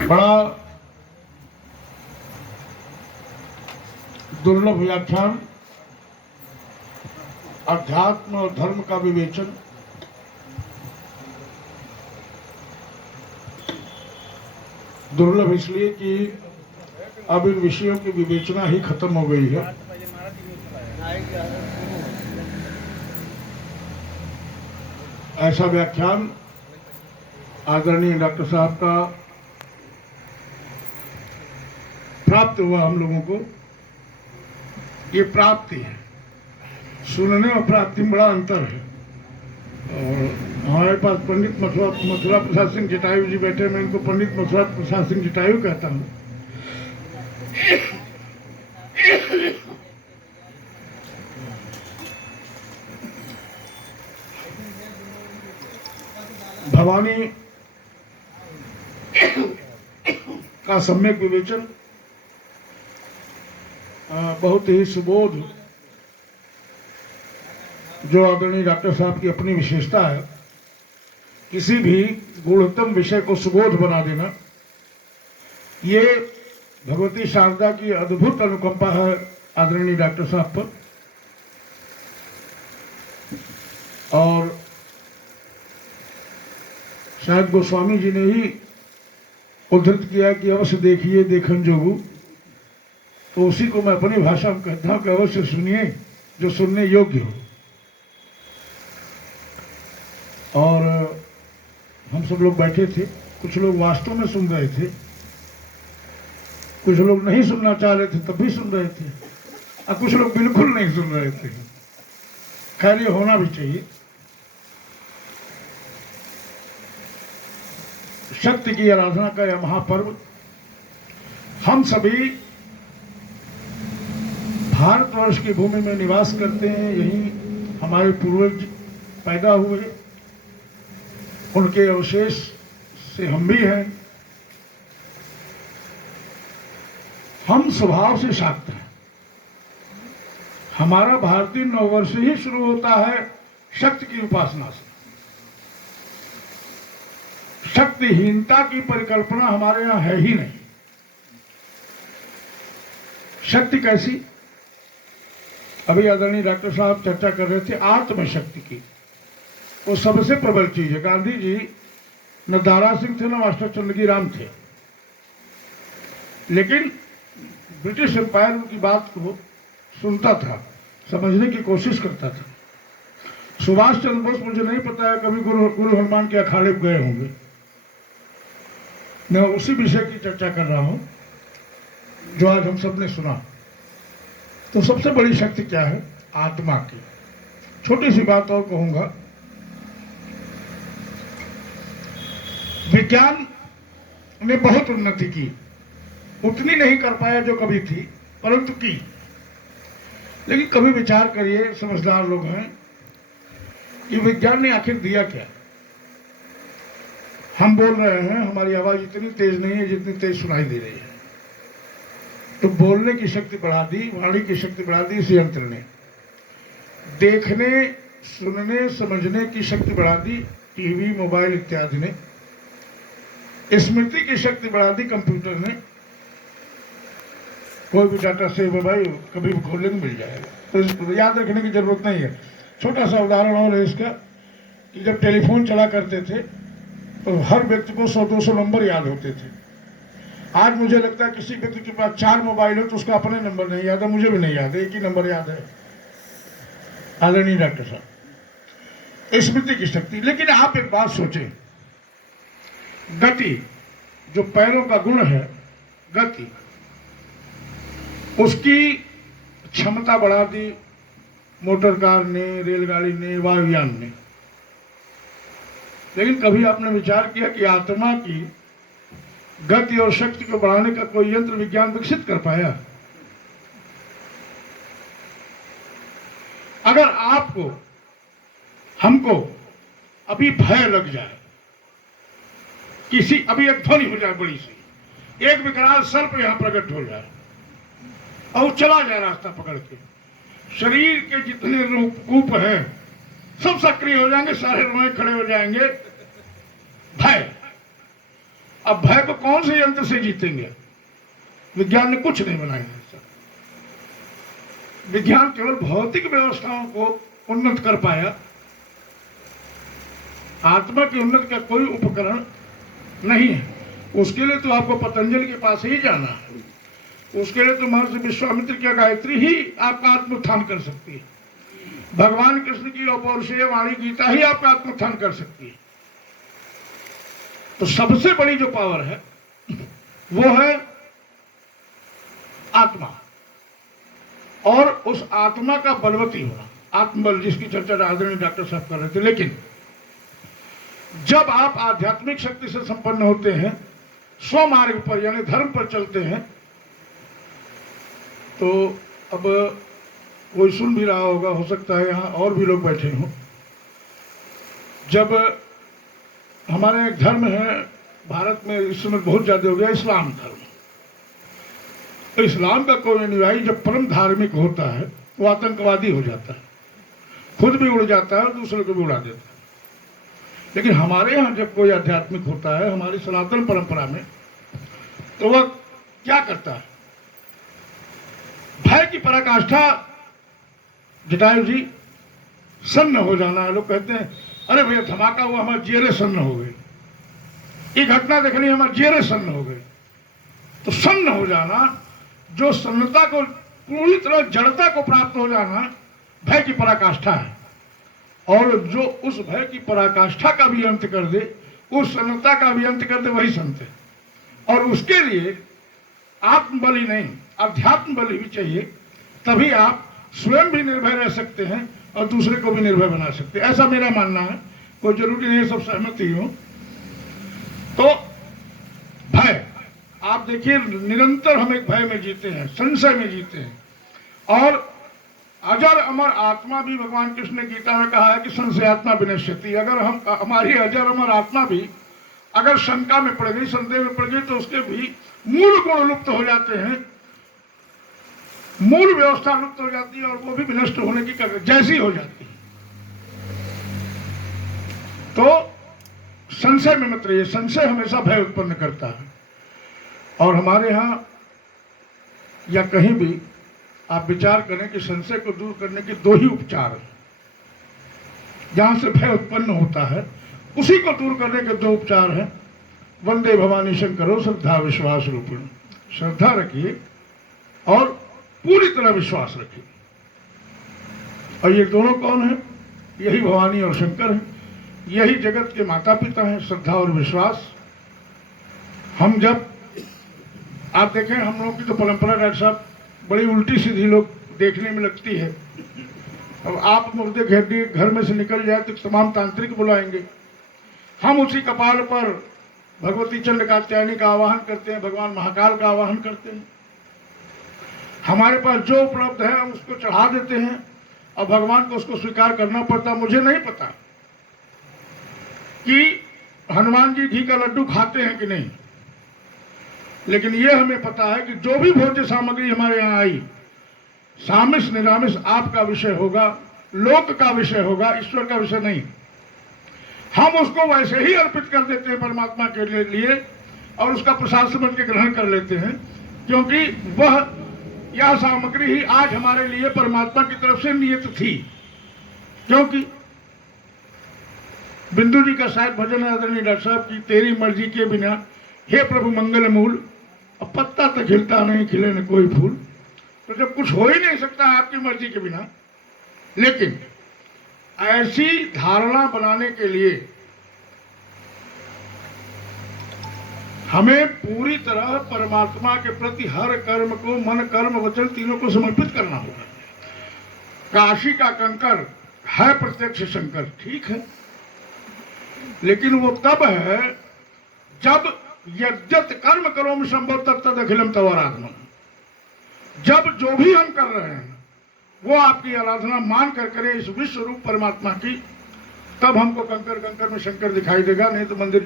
बड़ा दुर्लभ व्याख्यान, अध्यात्म और धर्म का विवेचन। दुर्लभ इसलिए कि अब इन विषयों की विवेचना ही खत्म हो गई है। ऐसा व्याख्यान आदरणीय डॉक्टर साहब का प्राप्त हुआ हम लोगों को। ये प्राप्ति है, सुनने और प्राप्ति में बड़ा अंतर है। और हमारे पास पंडित मथुरा प्रसाद सिंह जटायु जी बैठे, मैं इनको पंडित मथुरा प्रसाद सिंह जटायु कहता हूँ। भवानी का सम्यक विवेचन, बहुत ही सुबोध, जो आदरणीय डॉक्टर साहब की अपनी विशेषता है, किसी भी गूढ़तम विषय को सुबोध बना देना, ये भगवती शारदा की अद्भुत अनुकंपा है आदरणीय डॉक्टर साहब पर। और शायद गोस्वामी जी ने ही उद्धृत किया कि अवश्य देखिए देखन जोगू, तो उसी को मैं अपनी भाषा में कहता हूं कि अवश्य सुनिए जो सुनने योग्य हो। और हम सब लोग बैठे थे, कुछ लोग वास्तव में सुन रहे थे, कुछ लोग नहीं सुनना चाह रहे थे तब भी सुन रहे थे, और कुछ लोग बिल्कुल नहीं सुन रहे थे। खैर, ये होना भी चाहिए। शक्ति की आराधना का यह महापर्व, हम सभी भारतवर्ष की भूमि में निवास करते हैं, यहीं हमारे पूर्वज पैदा हुए, उनके अवशेष से हम भी हैं। हम स्वभाव से शाक्त हैं। हमारा भारतीय नववर्ष ही शुरू होता है शक्ति की उपासना से। शक्तिहीनता की परिकल्पना हमारे यहां है ही नहीं। शक्ति कैसी? अभी आदरणीय डॉक्टर साहब चर्चा कर रहे थे आत्मशक्ति की। वो सबसे प्रबल चीज है। गांधी जी न दारा सिंह थे, न मास्टर चंदगी राम थे, लेकिन ब्रिटिश एम्पायर उनकी बात को सुनता था, समझने की कोशिश करता था। सुभाष चंद्र बोस, मुझे नहीं पता है कभी गुरु हनुमान के अखाड़े में गए होंगे। मैं उसी विषय की चर्चा कर रहा हूं जो आज हम सब ने सुना। तो सबसे बड़ी शक्ति क्या है? आत्मा की। छोटी सी बात और कहूंगा, विज्ञान ने बहुत उन्नति की, उतनी नहीं कर पाया जो कभी थी, परंतु की। लेकिन कभी विचार करिए, समझदार लोग हैं, कि विज्ञान ने आखिर दिया क्या? हम बोल रहे हैं, हमारी आवाज इतनी तेज नहीं है जितनी तेज सुनाई दे रही है। तो बोलने की शक्ति बढ़ा दी, वाणी की शक्ति बढ़ा दी इस यंत्र ने। देखने, सुनने, समझने की शक्ति बढ़ा दी टीवी, मोबाइल इत्यादि ने। स्मृति की शक्ति बढ़ा दी कंप्यूटर ने। कोई भी डाटा सेव है भाई, कभी भी खोलने को मिल जाएगा, तो याद रखने की जरूरत नहीं है। छोटा सा उदाहरण और है इसका, कि जब टेलीफोन चला करते थे तो हर व्यक्ति को 100-200 नंबर याद होते थे। आज मुझे लगता है किसी व्यक्ति के पास 4 मोबाइल हो तो उसका अपने नंबर नहीं याद है, मुझे भी नहीं याद है, एक ही नंबर याद है, आदरणीय डॉक्टर साहब। स्मृति की शक्ति। लेकिन आप एक बात सोचें, गति, जो पैरों का गुण है गति, उसकी क्षमता बढ़ा दी मोटर कार ने, रेलगाड़ी ने, वायुयान ने। लेकिन कभी आपने विचार किया कि आत्मा की गति और शक्ति को बढ़ाने का कोई यंत्र विज्ञान विकसित कर पाया? अगर आपको, हमको अभी भय लग जाए, किसी अभी एक ध्वनि हो जाए बड़ी सी, एक विकराल सर्प यहां प्रकट हो जाए और चला जाए रास्ता पकड़ के, शरीर के जितने रूप हैं सब सक्रिय हो जाएंगे, सारे रोए खड़े हो जाएंगे। भय। अब भय को कौन से यंत्र से जीतेंगे? विज्ञान ने कुछ नहीं बनाया है सर। विज्ञान केवल भौतिक व्यवस्थाओं को उन्नत कर पाया, आत्मा की उन्नति का कोई उपकरण नहीं है। उसके लिए तो आपको पतंजलि के पास ही जाना है, उसके लिए तो महर्षि विश्वामित्र की गायत्री ही आपका आत्मोत्थान कर सकती है। भगवान कृष्ण की अपौरुषेय वाणी गीता ही आपका आत्मोत्थान कर सकती है। तो सबसे बड़ी जो पावर है वो है आत्मा, और उस आत्मा का बलवती होना, आत्मबल, जिसकी चर्चा आदरणीय डॉक्टर साहब कर रहे थे। लेकिन जब आप आध्यात्मिक शक्ति से संपन्न होते हैं, स्वमार्ग पर यानी धर्म पर चलते हैं, तो अब कोई सुन भी रहा होगा, हो सकता है यहाँ और भी लोग बैठे हों। जब हमारे एक धर्म है भारत में, इस समय बहुत ज्यादा हो गया, इस्लाम धर्म। तो इस्लाम का कोई अनुयायी जब परम धार्मिक होता है वो आतंकवादी हो जाता है, खुद भी उड़ जाता है और दूसरे को भी उड़ा देता है। लेकिन हमारे यहाँ जब कोई आध्यात्मिक होता है, हमारी सनातन परंपरा में, तो वह क्या करता है? भय की पराकाष्ठा, जटायु जी, सन्न हो जाना है। लोग कहते हैं अरे भैया धमाका हुआ, हमारे जेरे सन्न हो गए, ये घटना देखनी, हमारे जेरे सन्न हो गए। तो सन्न हो जाना, जो सन्नता को, पूरी तरह जड़ता को प्राप्त हो जाना, भय की पराकाष्ठा है। और जो उस भय की पराकाष्ठा का भी अंत कर दे, उस सन्नता का भी अंत कर दे, वही संत है। और उसके लिए आत्मबल ही नहीं, अध्यात्म बल भी चाहिए, तभी आप स्वयं भी निर्भय रह सकते हैं और दूसरे को भी निर्भय बना सकते हैं। ऐसा मेरा मानना है, कोई जरूरी नहीं है सब सहमत ही हो। तो भय, आप देखिए, निरंतर हम एक भय में जीते हैं, संशय में जीते हैं। और अजर अमर आत्मा भी भगवान कृष्ण ने गीता में कहा है कि संशयात्मा विनश्यति। अगर हमारी अजर अमर आत्मा भी अगर शंका में पड़ गई, संदेह में पड़ गई, तो उसके भी मूल गुण लुप्त हो जाते हैं, मूल व्यवस्था लुप्त हो जाती है, और वो भी विनष्ट होने की जैसी हो जाती है। तो संशय में मत रहिए, संशय हमेशा भय उत्पन्न करता है। और हमारे यहाँ या कहीं भी आप विचार करें कि संशय को दूर करने के दो ही उपचार हैं। जहां से भय उत्पन्न होता है, उसी को दूर करने के दो उपचार हैं। वंदे भवानी शंकरो श्रद्धा विश्वास रूपिण। श्रद्धा रखिए और पूरी तरह विश्वास रखिए। और ये दोनों कौन है? यही भवानी और शंकर हैं, यही जगत के माता पिता हैं, श्रद्धा और विश्वास। हम जब, आप देखें, हम लोगों की तो परंपरा डॉक्टर साहब बड़ी उल्टी सीधी लोग देखने में लगती है। अब आप मुर्दे घेरनी घर में से निकल जाए तो तमाम तांत्रिक बुलाएंगे। हम उसी कपाल पर भगवती चंड कात्यायनी का आवाहन करते हैं, भगवान महाकाल का आवाहन करते हैं। हमारे पास जो उपलब्ध है हम उसको चढ़ा देते हैं और भगवान को उसको स्वीकार करना पड़ता। मुझे नहीं पता कि हनुमान जी घी का लड्डू खाते हैं कि नहीं, लेकिन यह हमें पता है कि जो भी भोज्य सामग्री हमारे यहाँ आई, सामिष निरामिष आपका विषय होगा, लोक का विषय होगा, ईश्वर का विषय नहीं। हम उसको वैसे ही अर्पित कर देते हैं परमात्मा के लिए और उसका प्रसाद समझ के ग्रहण कर लेते हैं, क्योंकि यह सामग्री ही आज हमारे लिए परमात्मा की तरफ से नियत थी। क्योंकि बिंदु जी का शायद भजन है आदरणीय डॉक्टर साहब की, तेरी मर्जी के बिना हे प्रभु मंगल मूल, अब पत्ता तो खिलता नहीं, खिले न कोई फूल। तो जब कुछ हो ही नहीं सकता आपकी मर्जी के बिना, लेकिन ऐसी धारणा बनाने के लिए हमें पूरी तरह परमात्मा के प्रति हर कर्म को, मन कर्म वचन तीनों को समर्पित करना होगा। काशी का कंकर है प्रत्यक्ष शंकर, ठीक है, लेकिन वो तब है जब यद्यत कर्म करोम संभव तत्तद अखिलम तव आराधना। जब जो भी हम कर रहे हैं वो आपकी आराधना मान कर करें इस विश्व रूप परमात्मा की, तब हमको कंकर कंकर में शंकर दिखाई देगा। नहीं तो मंदिर